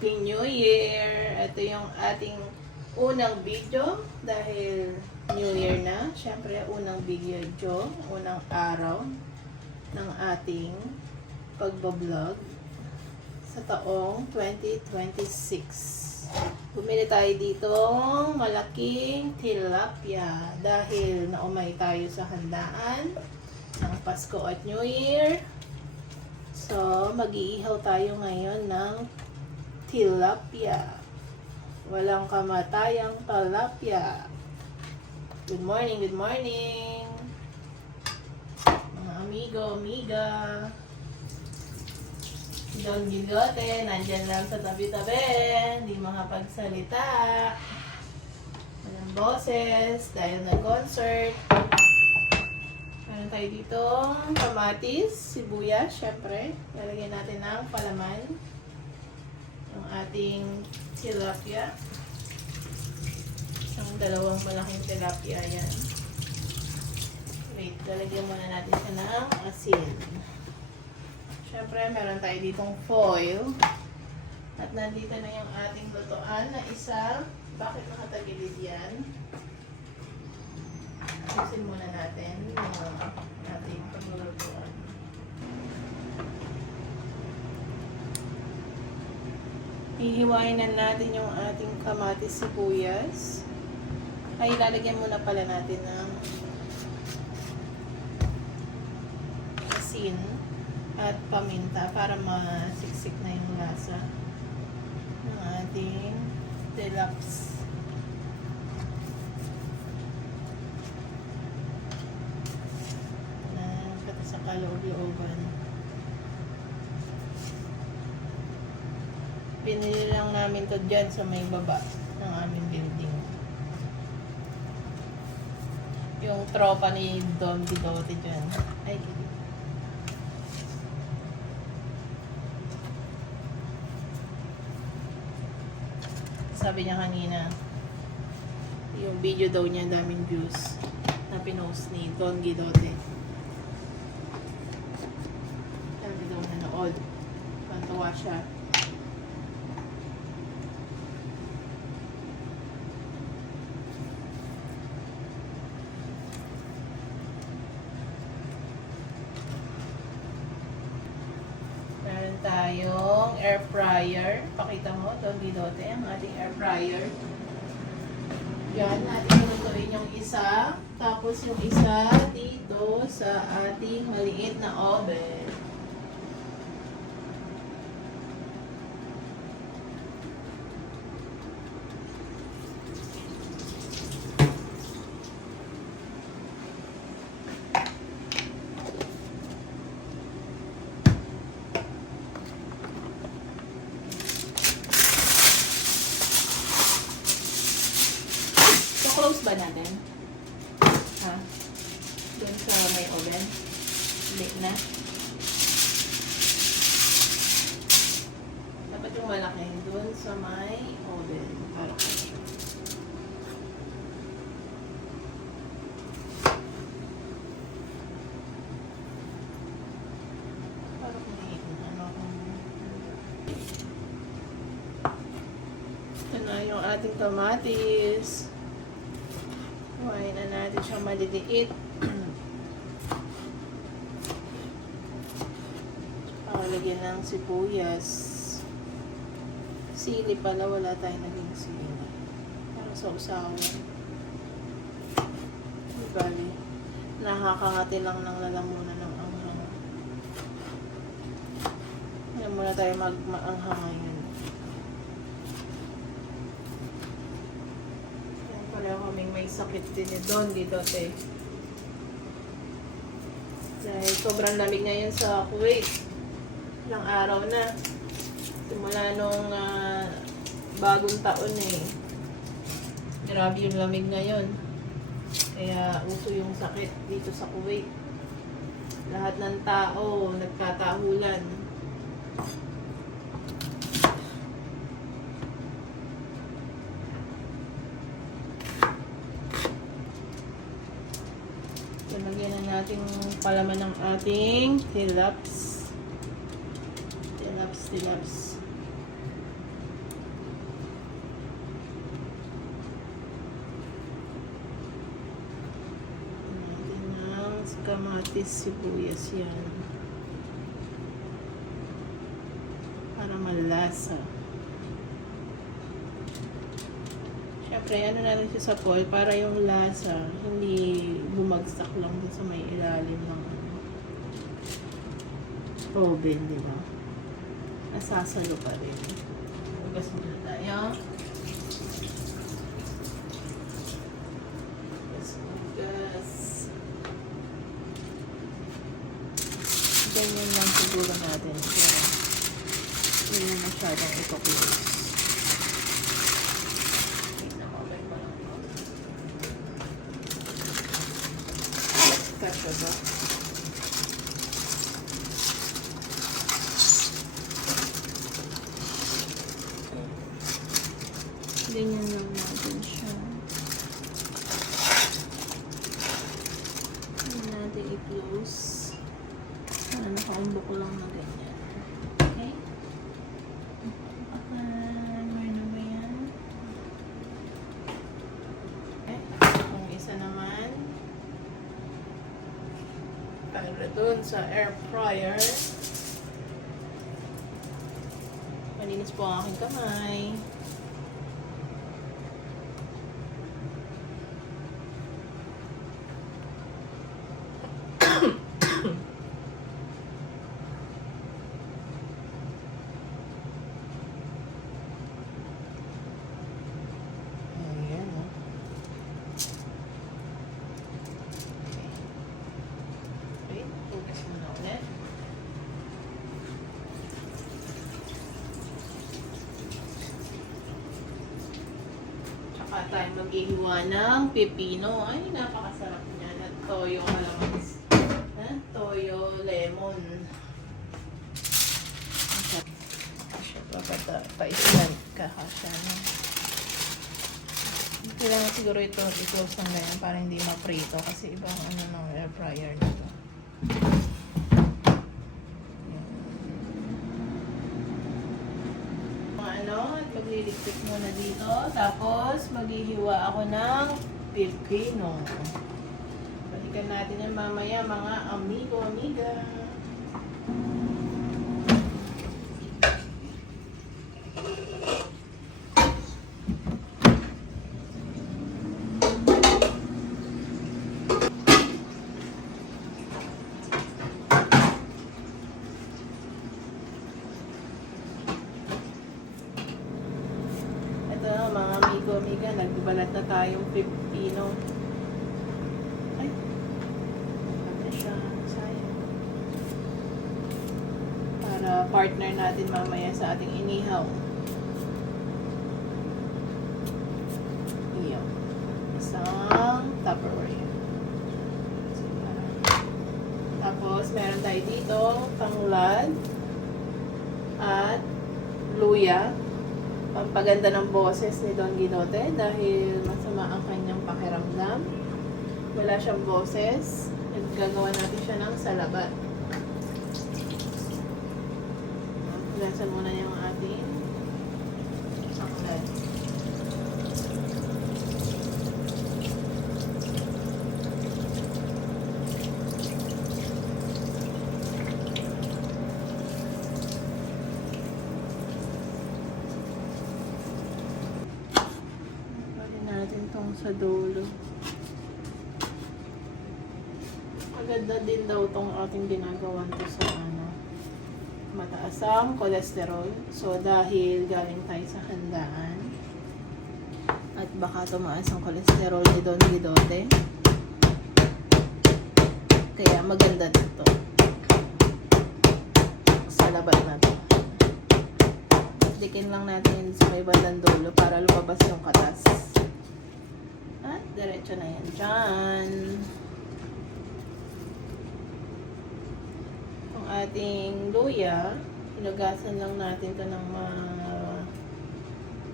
Happy New Year! Ito yung ating unang video dahil New Year na. Siyempre, unang video, unang araw ng ating pagbablog sa taong 2026. Bumili tayo ditong malaking tilapia dahil naumay tayo sa handaan ng Pasko at New Year. So, mag-iihaw tayo ngayon ng tilapia. Walang kamatayang tilapia. Good morning, good morning. Mga amigo, amiga. Don Gilote, nandyan lang sa tabi-tabi. Hindi makapagsalita. Walang boses dahil nag-concert. Meron tayo dito kamatis, sibuyas, syempre. Lalagyan natin ng palaman. Yung ating tilapia. Isang dalawang malaking tilapia yan. Wait, lalagyan muna natin siya ng asin. Syempre, meron tayo ditong foil. At nandito na yung ating lutuan na isa. Bakit nakatagilid yan? Ayusin muna natin yung ating paglulutuan. Hihiwain na natin yung ating kamatis sibuyas. Ay, lalagyan muna pala natin ng asin at paminta para masiksik na yung lasa ng ating deluxe. Sa kaloob-looban. Pinili lang namin to dyan sa may baba ng aming building. Yung tropa ni Don Gilote dyan. Ay, sabi niya kanina, yung video daw niya daming views na pinost ni Don Gilote. Sabi daw nanood. Pantawa siya. Meron tayong air fryer. Pakita mo, Don Gilote, ang ating air fryer. Yan, natin lutuin yung isa. Tapos yung isa dito sa ating maliit na oven. Close ba natin? Ha? Doon sa may oven? Hindi na. Dapat yung malaki doon sa may oven. Para ito na yung ating kamatis. Kuhain na natin siya maliliit. Lagyan ng sibuyas. Sili pala, wala tayong naging sili. Para sa usawan. Bali, nakakangati lang ng lalamunan ng anghang. Yan muna tayo mag-maanghang ngayon. Pareho kaming may sakit din ni Don Gilote. Dahil sobrang lamig ngayon sa Kuwait. Ilang araw na. Simula nung bagong taon eh. Grabe yung lamig ngayon. Kaya uso yung sakit dito sa Kuwait. Lahat ng tao nagkatahulan. Lagyan na natin palaman ng ating tilaps. Tilaps. patis sibuyas yan. Para malasa. Siyempre, ano na rin siya sa foil para yung lasa hindi bumagsak lang dun sa may ilalim ng oven, di ba? Nasasalo pa rin. Hugas muna tayo. Hugas. Ganyan lang siguro natin. Pero, hindi na masyadong ito-close. Kasya ba? Ganyan lang natin siya. Hindi natin i-close. Para nakaumbok lang na ganyan. Okay? Ano ba yan? Okay. Yung isa naman. Para dun sa air fryer. Malinis po ang aking kamay. Ayan, oh. Wait, focus muna ulit. Tsaka tayo maghihiwa ng pipino. Ay, napakasarap niyan. At toyo kalamansi. Toyo lemon. Siya pa-island kakasya na. Kailangan siguro ito i-close ng ganyan para hindi ma-prito kasi ibang ano ng air fryer nito. At magliligpit muna dito. Tapos maghihiwa ako ng pipino. Balikan natin yan mamaya mga amigo-amiga. Mga amigo-amiga, nagbalat na tayong pipino. Ay, ano siya, sayang. Para partner natin mamaya sa ating inihaw. Iyon. Isang Tupperware. Tapos, meron tayo dito, tanglad at luya. Pampaganda ng boses ni Don Guidote dahil masama ang kanyang pakiramdam. Wala siyang boses. Gagawa natin siya ng salabat. Gasan muna yung ating tanglad. Sa dulo. Maganda din daw tong ating ginagawa to sa mataas ang cholesterol. So dahil galing tayo sa handaan at baka tumaas ang cholesterol ni Don Guidote, kaya maganda dito sa labat na to. Dikin lang natin sa may bandang dulo para lumabas yung katas. At diretso na yan dyan. Ang ating luya, hinugasan lang natin to ng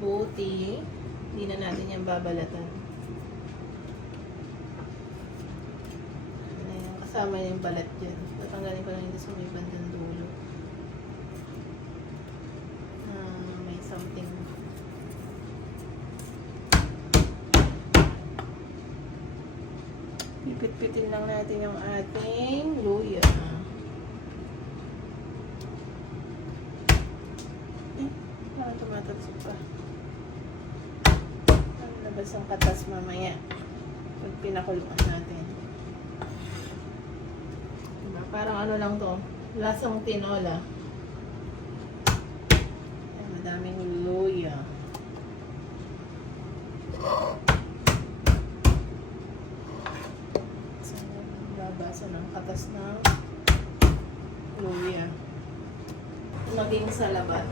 mabuti. Hindi na natin yan babalatan. Ayan, kasama yung balat dyan. Tatanggalin ko lang ito sa may bandang dulo. May something. Pipit-pitin lang natin yung ating luya. Parang tumatalsik pa. Ang labas ang katas mamaya. Pag pinakuloan natin. Diba? Parang ano lang to. Lasang tinola. Ay, madaming luya. So, labasan ng katas ng luya. Maging sa labat.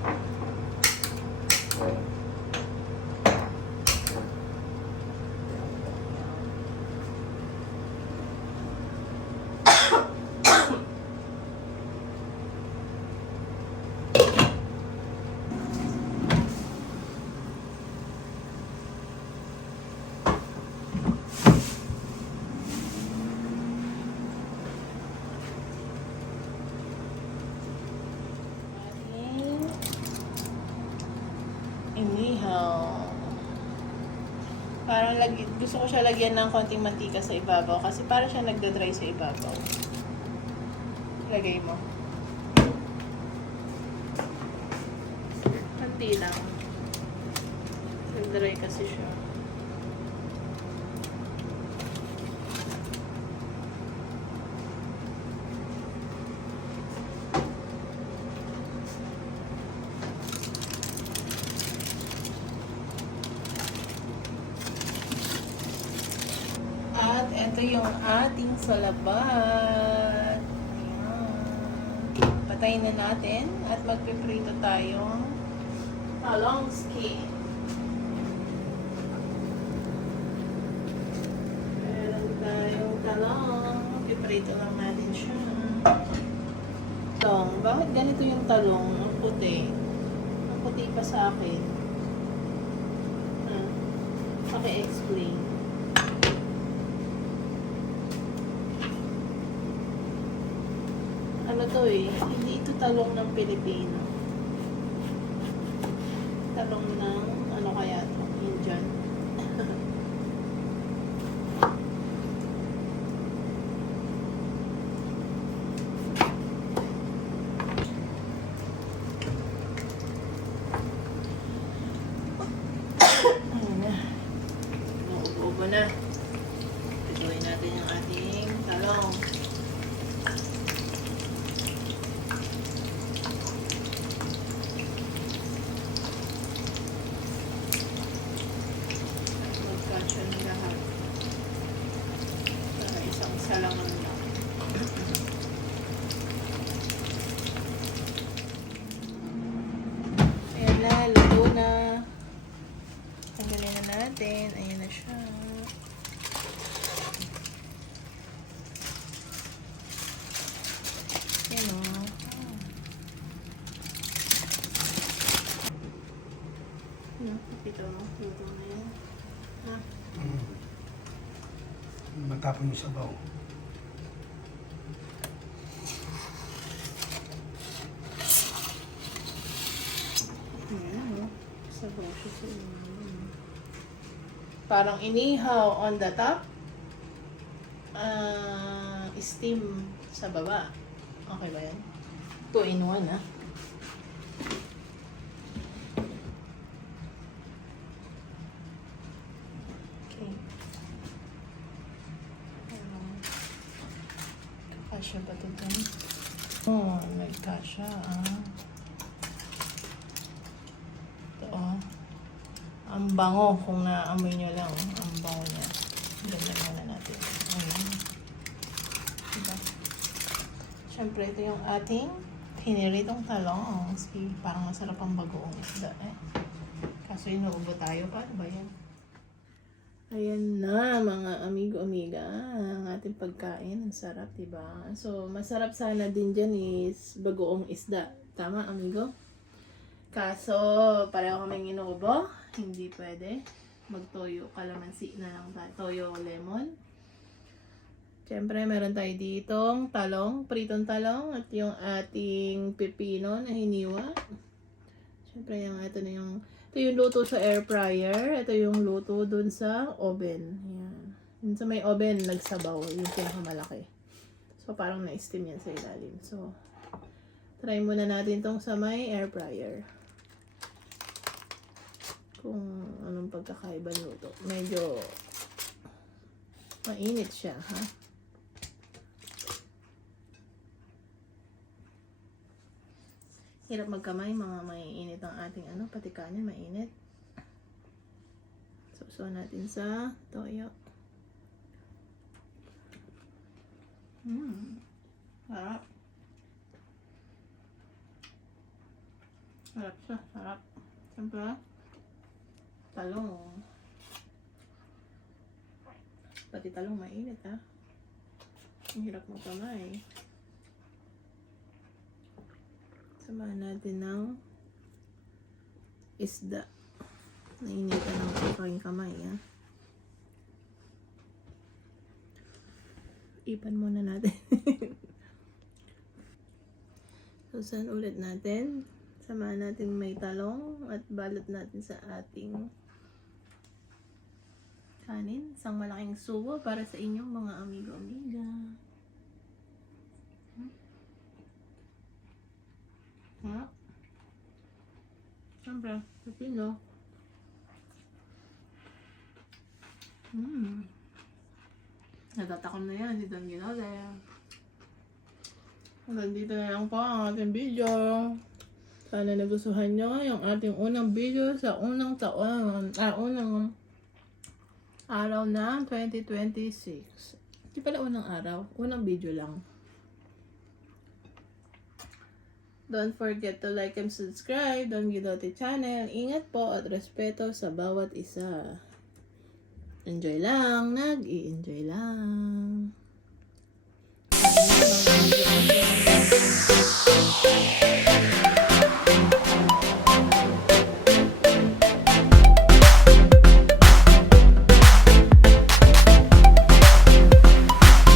Inihaw. Parang gusto ko siya lagyan ng konting mantika sa ibabaw kasi parang siya nagda-dry sa ibabaw. Lagay mo. Konti lang. Nag-dry kasi siya. At ito yung ating salabat. Ayan. Patayin na natin at magpiprito tayong talong skin. Meron tayong talong. Piprito lang natin siya. Talong. Bakit ganito yung talong? Ang puti. Ang puti pa sa akin. Paki-explain. Ano to eh, hindi ito talong ng Pilipino. Talong ng, ano kaya to, Indian. Ayan na. Ubo-ubo na. Pituin natin yung ating talong. Salamat lang. Ayan na, luto na. Tanggalin na natin. Ayan na siya. Ayan o. Ito mo. Luto na yan. Ha? Matapon yung sabaw. Ayan, sabaw siya sa parang inihaw on the top. Steam sa baba. Okay ba yan? 2 in 1 ha? Okay. Kasya ba ito dun? Oh, may kasya ah. Ang bango kung naamoy nyo lang. Ang bango niya. Ganyan muna natin. Ayan. Diba? Siyempre, ito yung ating piniritong talong. Sige, parang masarap ang bagoong isda eh. Kaso inuubo tayo. Paano ba yan? Ayan na mga amigo-amiga. Ang ating pagkain. Ang sarap, diba? So, masarap sana din dyan is bagoong isda. Tama, amigo? Kaso, pareho kaming inuubo. Hindi pwede. Magtoyo kalamansi na lang tayo. Toyo lemon. Siyempre, meron tayo ditong talong, pritong talong, at yung ating pepino na hiniwa. Siyempre, ito yung luto sa air fryer. Ito yung luto dun sa oven. Ayan. Yun sa may oven, nagsabaw. Yung pinakamalaki. So, parang na-steam yan sa ilalim. So, try muna natin tong sa may air fryer. Kung anong pagkakaiba luto. Medyo mainit siya, ha? Hirap magkamay, mga maiinit ang ating pati kanin, mainit. So natin sa toyo. Sarap. Sarap siya, sarap. Siyempre, talong. Pati talong mainit, ha? Ang hirap magkamay. Samahan natin ng isda. Nainitan ng aking kamay, ha? Ipan muna natin. Susan ulit natin. Samahan natin may talong at balot natin sa ating kanin. Isang malaking subo para sa inyong mga amigo-amiga. Ha? Siyempre, pipino. Natatakam na yan si Don Ginole. Hanggang dito na lang po ang ating video. Sana nagustuhan nyo yung ating unang video sa unang taon. Unang araw na 2026. Hindi pala unang araw. Unang video lang. Don't forget to like and subscribe Don Gidote channel. Ingat po at respeto sa bawat isa. Enjoy lang. Nag-i-enjoy lang.